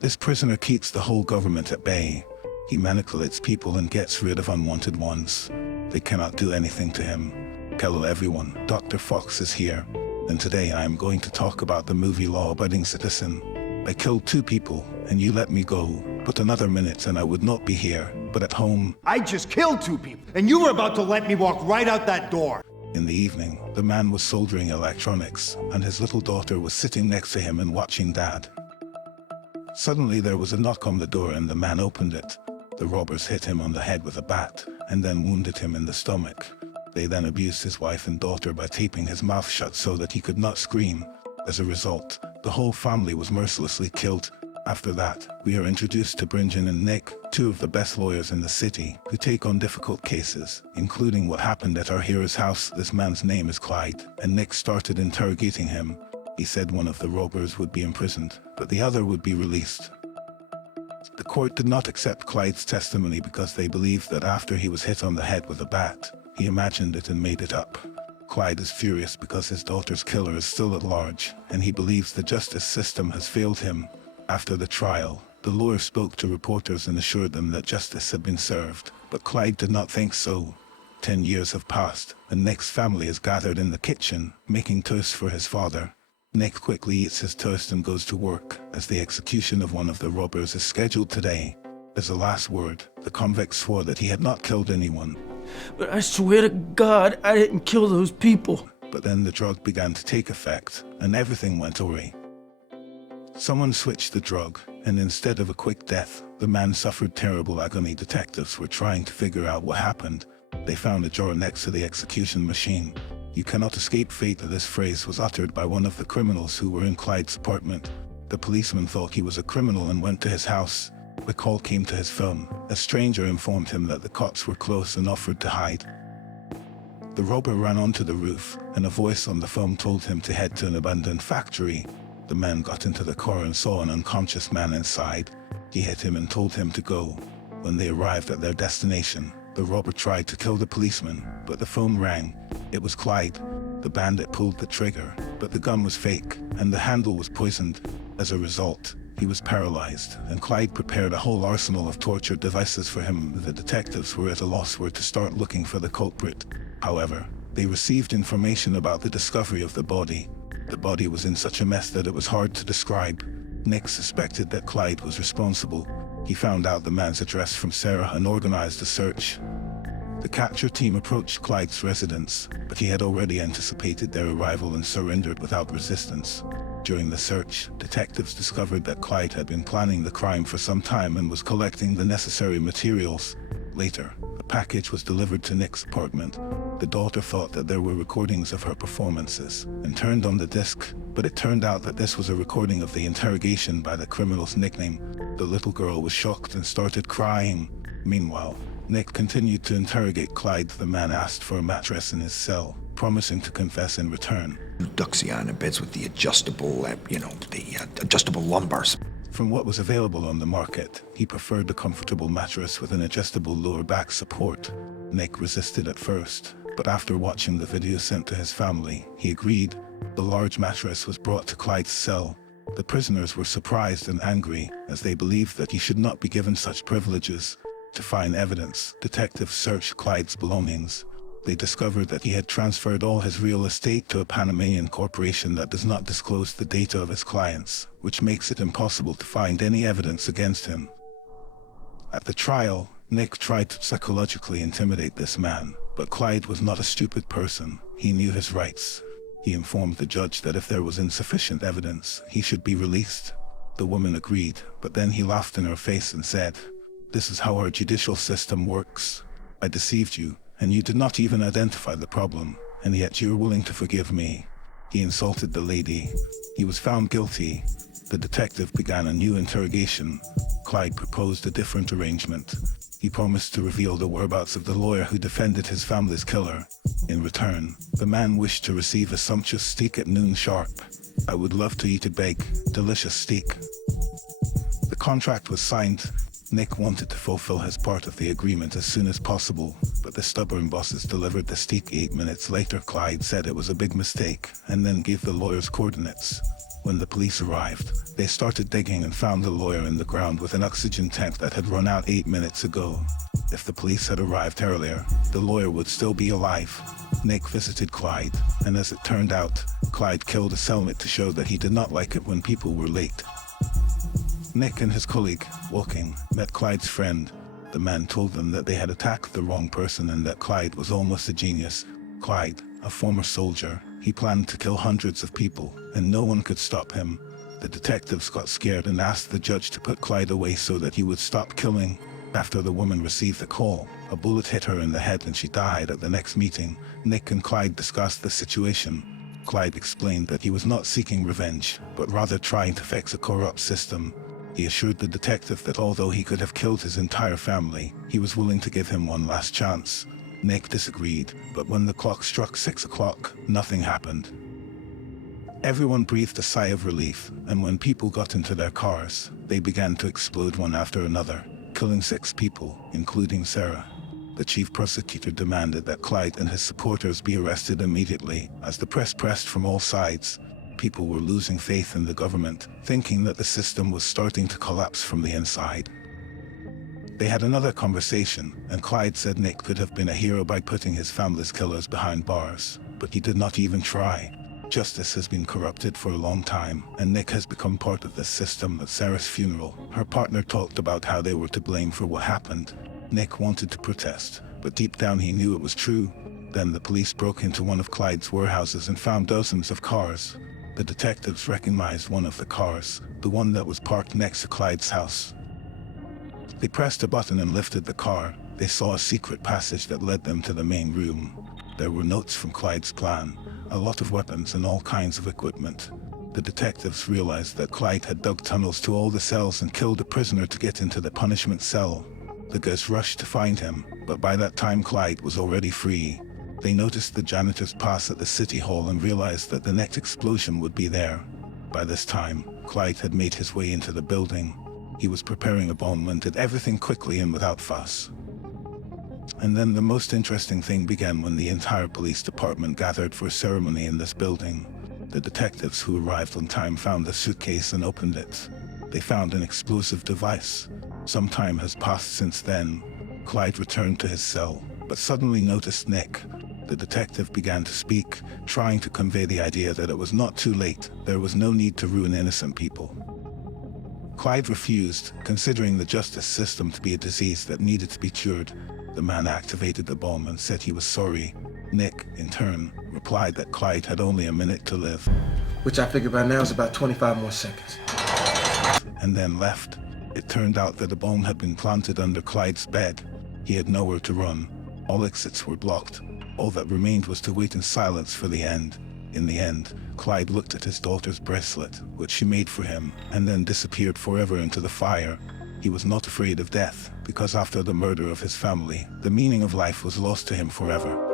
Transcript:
This prisoner keeps the whole government at bay. He manipulates people and gets rid of unwanted ones. They cannot do anything to him. Hello everyone, Dr. Fox is here. And today I am going to talk about the movie Law-Abiding Citizen. I killed 2 people, and you let me go. But another minute and I would not be here, but at home. I just killed 2 people, and you were about to let me walk right out that door. In the evening, the man was soldering electronics, and his little daughter was sitting next to him and watching Dad. Suddenly there was a knock on the door and the man opened it. The robbers hit him on the head with a bat, and then wounded him in the stomach. They then abused his wife and daughter by taping his mouth shut so that he could not scream. As a result, the whole family was mercilessly killed. After that, we are introduced to Bringen and Nick, 2 of the best lawyers in the city, who take on difficult cases, including what happened at our hero's house. This man's name is Clyde, and Nick started interrogating him. He said one of the robbers would be imprisoned, but the other would be released. The court did not accept Clyde's testimony because they believed that after he was hit on the head with a bat, he imagined it and made it up. Clyde is furious because his daughter's killer is still at large, and he believes the justice system has failed him. After the trial, the lawyer spoke to reporters and assured them that justice had been served, but Clyde did not think so. 10 years have passed, and Nick's family is gathered in the kitchen, making toast for his father. Nick quickly eats his toast and goes to work, as the execution of one of the robbers is scheduled today. As a last word, the convict swore that he had not killed anyone. But I swear to God, I didn't kill those people. But then the drug began to take effect, and everything went awry. Someone switched the drug, and instead of a quick death, the man suffered terrible agony. Detectives were trying to figure out what happened. They found a jar next to the execution machine. "You cannot escape fate." This phrase was uttered by one of the criminals who were in Clyde's apartment. The policeman thought he was a criminal and went to his house. The call came to his phone. A stranger informed him that the cops were close and offered to hide. The robber ran onto the roof, and a voice on the phone told him to head to an abandoned factory. The man got into the car and saw an unconscious man inside. He hit him and told him to go. When they arrived at their destination, the robber tried to kill the policeman, but the phone rang. It was Clyde. The bandit pulled the trigger, but the gun was fake, and the handle was poisoned. As a result, he was paralyzed, and Clyde prepared a whole arsenal of torture devices for him. The detectives were at a loss where to start looking for the culprit. However, they received information about the discovery of the body. The body was in such a mess that it was hard to describe. Nick suspected that Clyde was responsible. He found out the man's address from Sarah and organized a search. The capture team approached Clyde's residence, but he had already anticipated their arrival and surrendered without resistance. During the search, detectives discovered that Clyde had been planning the crime for some time and was collecting the necessary materials. Later, a package was delivered to Nick's apartment. The daughter thought that there were recordings of her performances and turned on the disc, but it turned out that this was a recording of the interrogation by the criminal's nickname. The little girl was shocked and started crying. Meanwhile, Nick continued to interrogate Clyde. The man asked for a mattress in his cell, promising to confess in return. Duxiana beds with the adjustable, adjustable lumbars. From what was available on the market, he preferred a comfortable mattress with an adjustable lower back support. Nick resisted at first, but after watching the video sent to his family, he agreed. The large mattress was brought to Clyde's cell. The prisoners were surprised and angry, as they believed that he should not be given such privileges. To find evidence, detectives searched Clyde's belongings. They discovered that he had transferred all his real estate to a Panamanian corporation that does not disclose the data of his clients, which makes it impossible to find any evidence against him. At the trial, Nick tried to psychologically intimidate this man, but Clyde was not a stupid person. He knew his rights. He informed the judge that if there was insufficient evidence, he should be released. The woman agreed, but then he laughed in her face and said, "This is how our judicial system works. I deceived you, and you did not even identify the problem, and yet you are willing to forgive me." He insulted the lady. He was found guilty. The detective began a new interrogation. Clyde proposed a different arrangement. He promised to reveal the whereabouts of the lawyer who defended his family's killer. In return, the man wished to receive a sumptuous steak at noon sharp. "I would love to eat a big, delicious steak." The contract was signed. Nick wanted to fulfill his part of the agreement as soon as possible, but the stubborn bosses delivered the steak 8 minutes later. Clyde said it was a big mistake, and then gave the lawyer's coordinates. When the police arrived, they started digging and found the lawyer in the ground with an oxygen tank that had run out 8 minutes ago. If the police had arrived earlier, the lawyer would still be alive. Nick visited Clyde, and as it turned out, Clyde killed a cellmate to show that he did not like it when people were late. Nick and his colleague, walking, met Clyde's friend. The man told them that they had attacked the wrong person and that Clyde was almost a genius. Clyde, a former soldier, he planned to kill hundreds of people, and no one could stop him. The detectives got scared and asked the judge to put Clyde away so that he would stop killing. After the woman received the call, a bullet hit her in the head and she died. At the next meeting, Nick and Clyde discussed the situation. Clyde explained that he was not seeking revenge, but rather trying to fix a corrupt system. He assured the detective that although he could have killed his entire family, he was willing to give him one last chance. Nick disagreed, but when the clock struck 6 o'clock, nothing happened. Everyone breathed a sigh of relief, and when people got into their cars, they began to explode one after another, killing 6 people, including Sarah. The chief prosecutor demanded that Clyde and his supporters be arrested immediately. As the press pressed from all sides, people were losing faith in the government, thinking that the system was starting to collapse from the inside. They had another conversation, and Clyde said Nick could have been a hero by putting his family's killers behind bars, but he did not even try. Justice has been corrupted for a long time, and Nick has become part of this system. At Sarah's funeral, her partner talked about how they were to blame for what happened. Nick wanted to protest, but deep down he knew it was true. Then the police broke into one of Clyde's warehouses and found dozens of cars. The detectives recognized one of the cars, the one that was parked next to Clyde's house. They pressed a button and lifted the car. They saw a secret passage that led them to the main room. There were notes from Clyde's plan, a lot of weapons and all kinds of equipment. The detectives realized that Clyde had dug tunnels to all the cells and killed a prisoner to get into the punishment cell. The guards rushed to find him, but by that time Clyde was already free. They noticed the janitor's pass at the city hall and realized that the next explosion would be there. By this time, Clyde had made his way into the building. He was preparing a bomb and did everything quickly and without fuss. And then the most interesting thing began when the entire police department gathered for a ceremony in this building. The detectives who arrived on time found the suitcase and opened it. They found an explosive device. Some time has passed since then. Clyde returned to his cell, but suddenly noticed Nick. The detective began to speak, trying to convey the idea that it was not too late. There was no need to ruin innocent people. Clyde refused, considering the justice system to be a disease that needed to be cured. The man activated the bomb and said he was sorry. Nick, in turn, replied that Clyde had only a minute to live. Which I figure by now is about 25 more seconds. And then left. It turned out that a bomb had been planted under Clyde's bed. He had nowhere to run. All exits were blocked. All that remained was to wait in silence for the end. In the end, Clyde looked at his daughter's bracelet, which she made for him, and then disappeared forever into the fire. He was not afraid of death, because after the murder of his family, the meaning of life was lost to him forever.